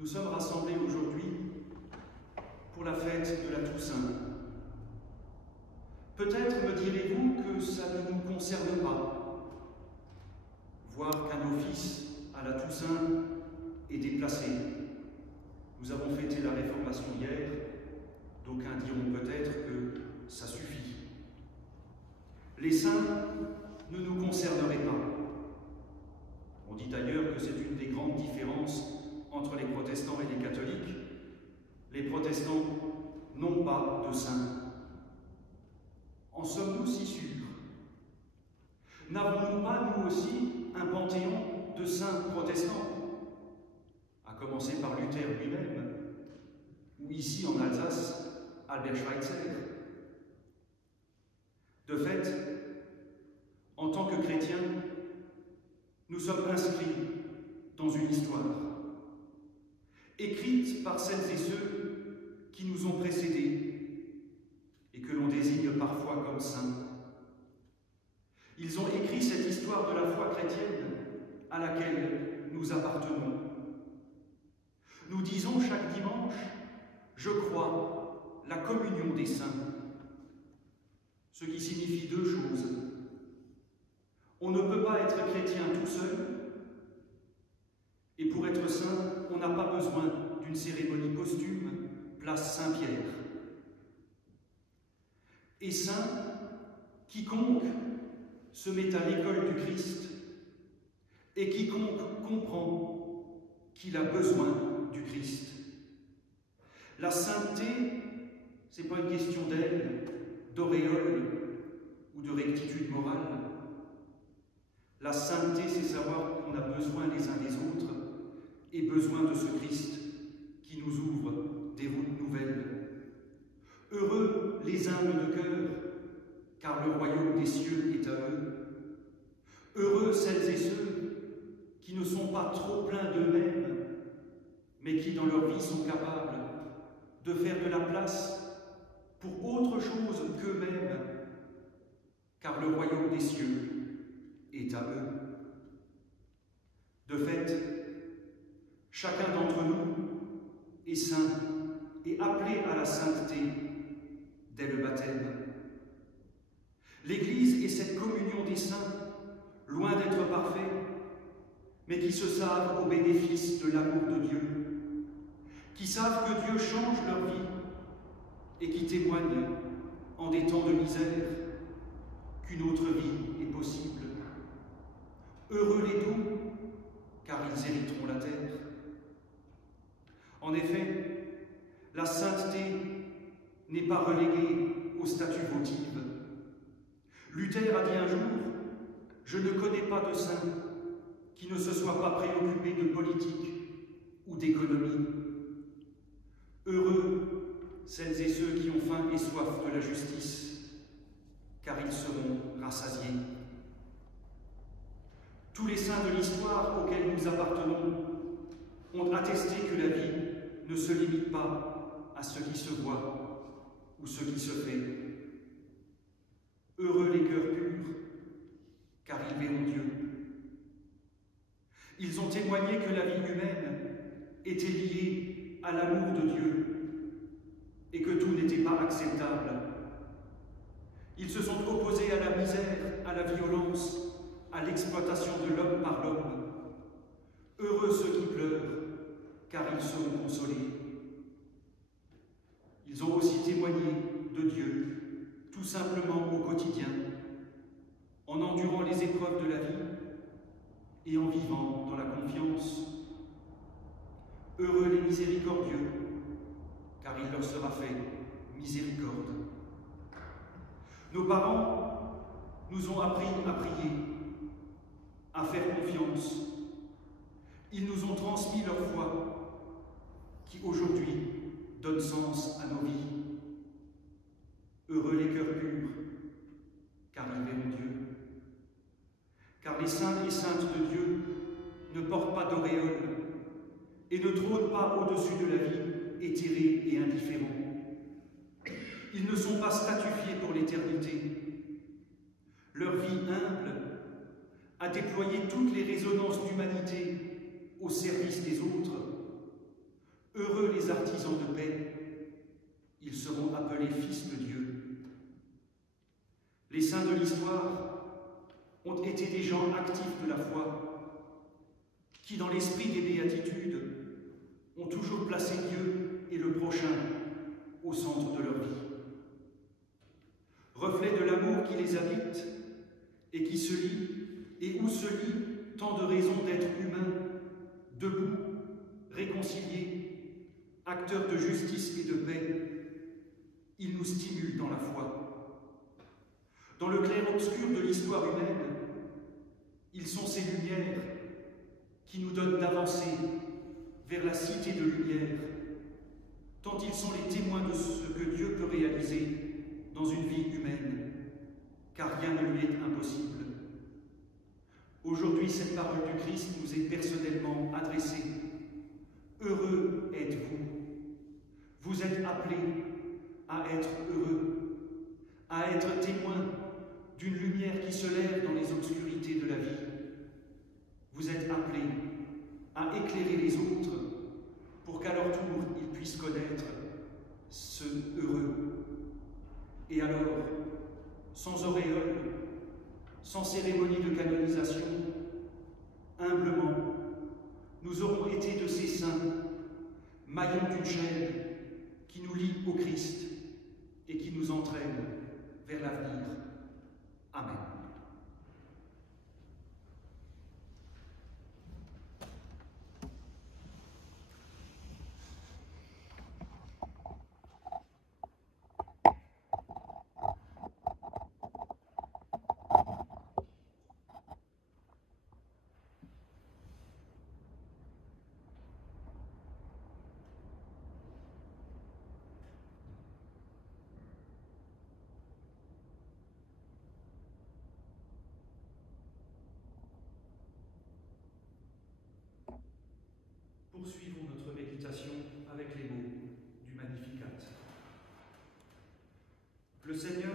Nous sommes rassemblés aujourd'hui pour la fête de la Toussaint. Peut-être me direz-vous que ça ne nous concerne pas, voire qu'un office à la Toussaint est déplacé. Nous avons fêté la Réformation hier, d'aucuns diront peut-être que ça suffit. Les saints ne nous concerneraient pas. On dit d'ailleurs que c'est une des grandes différences entre les protestants et les catholiques. Les protestants n'ont pas de saints. En sommes-nous si sûrs? N'avons-nous pas, nous aussi, un panthéon de saints protestants, à commencer par Luther lui-même, ou ici en Alsace, Albert Schweitzer? De fait, en tant que chrétiens, nous sommes inscrits dans une histoire, écrite par celles et ceux qui nous ont précédés et que l'on désigne parfois comme saints. Ils ont écrit cette histoire de la foi chrétienne à laquelle nous appartenons. Nous disons chaque dimanche, je crois, la communion des saints, ce qui signifie deux choses. On ne peut pas être chrétien tout seul, et pour être saint, on n'a pas besoin d'une cérémonie posthume, place Saint-Pierre. Et saint, quiconque se met à l'école du Christ, et quiconque comprend qu'il a besoin du Christ. La sainteté, ce n'est pas une question d'aile, d'auréole ou de rectitude morale. La sainteté, c'est savoir qu'on a besoin les uns des autres et besoin de ce Christ qui nous ouvre des routes nouvelles. Heureux les humbles de cœur, car le royaume des cieux est à eux. Heureux celles et ceux qui ne sont pas trop pleins d'eux-mêmes, mais qui dans leur vie sont capables de faire de la place pour autre chose qu'eux-mêmes, car le royaume des cieux est à eux. De fait, chacun d'entre nous est saint et appelé à la sainteté dès le baptême. L'Église est cette communion des saints, loin d'être parfaits, mais qui se savent au bénéfice de l'amour de Dieu, qui savent que Dieu change leur vie et qui témoignent, en des temps de misère, qu'une autre vie est possible. Heureux les doux, car ils hériteront la terre. En effet, la sainteté n'est pas reléguée au statut votif. Luther a dit un jour, « Je ne connais pas de saint qui ne se soit pas préoccupé de politique ou d'économie. » Heureux celles et ceux qui ont faim et soif de la justice, car ils seront rassasiés. Tous les saints de l'histoire auxquels nous appartenons ont attesté que la vie ne se limite pas à ce qui se voit ou ce qui se fait. Heureux les cœurs purs, car ils verront Dieu. Ils ont témoigné que la vie humaine était liée à l'amour de Dieu et que tout n'était pas acceptable. Ils se sont opposés à la misère, à la violence, à l'exploitation de l'homme par l'homme. Heureux ceux qui pleurent, car ils seront consolés. Ils ont aussi témoigné de Dieu, tout simplement au quotidien, en endurant les épreuves de la vie et en vivant dans la confiance. Heureux les miséricordieux, car il leur sera fait miséricorde. Nos parents nous ont appris à prier, à faire confiance. Ils nous ont transmis leur foi, qui aujourd'hui donne sens à nos vies. Heureux les cœurs purs, car ils verront Dieu. Car les saints et saintes de Dieu ne portent pas d'auréole et ne trônent pas au-dessus de la vie, éthérés et indifférents. Ils ne sont pas statufiés pour l'éternité. Leur vie humble a déployé toutes les résonances d'humanité au service des autres, Heureux les artisans de paix, ils seront appelés fils de Dieu. Les saints de l'histoire ont été des gens actifs de la foi, qui, dans l'esprit des béatitudes, ont toujours placé Dieu et le prochain au centre de leur vie. Reflet de l'amour qui les habite et qui se lie, et où se lie tant de raisons d'être humains, debout, réconciliés, acteurs de justice et de paix, ils nous stimulent dans la foi. Dans le clair-obscur de l'histoire humaine, ils sont ces lumières qui nous donnent d'avancer vers la cité de lumière, tant ils sont les témoins de ce que Dieu peut réaliser dans une vie humaine, car rien ne lui est impossible. Aujourd'hui, cette parole du Christ nous est personnellement adressée. Heureux êtes-vous. Vous êtes appelés à être heureux, à être témoins d'une lumière qui se lève dans les obscurités de la vie. Vous êtes appelés à éclairer les autres pour qu'à leur tour ils puissent connaître ce heureux. Et alors, sans auréole, sans cérémonie de canonisation, humblement, nous aurons été de ces saints, maillons d'une chaîne qui nous lie au Christ et qui nous entraîne vers l'avenir. Amen. Poursuivons notre méditation avec les mots du Magnificat. Le Seigneur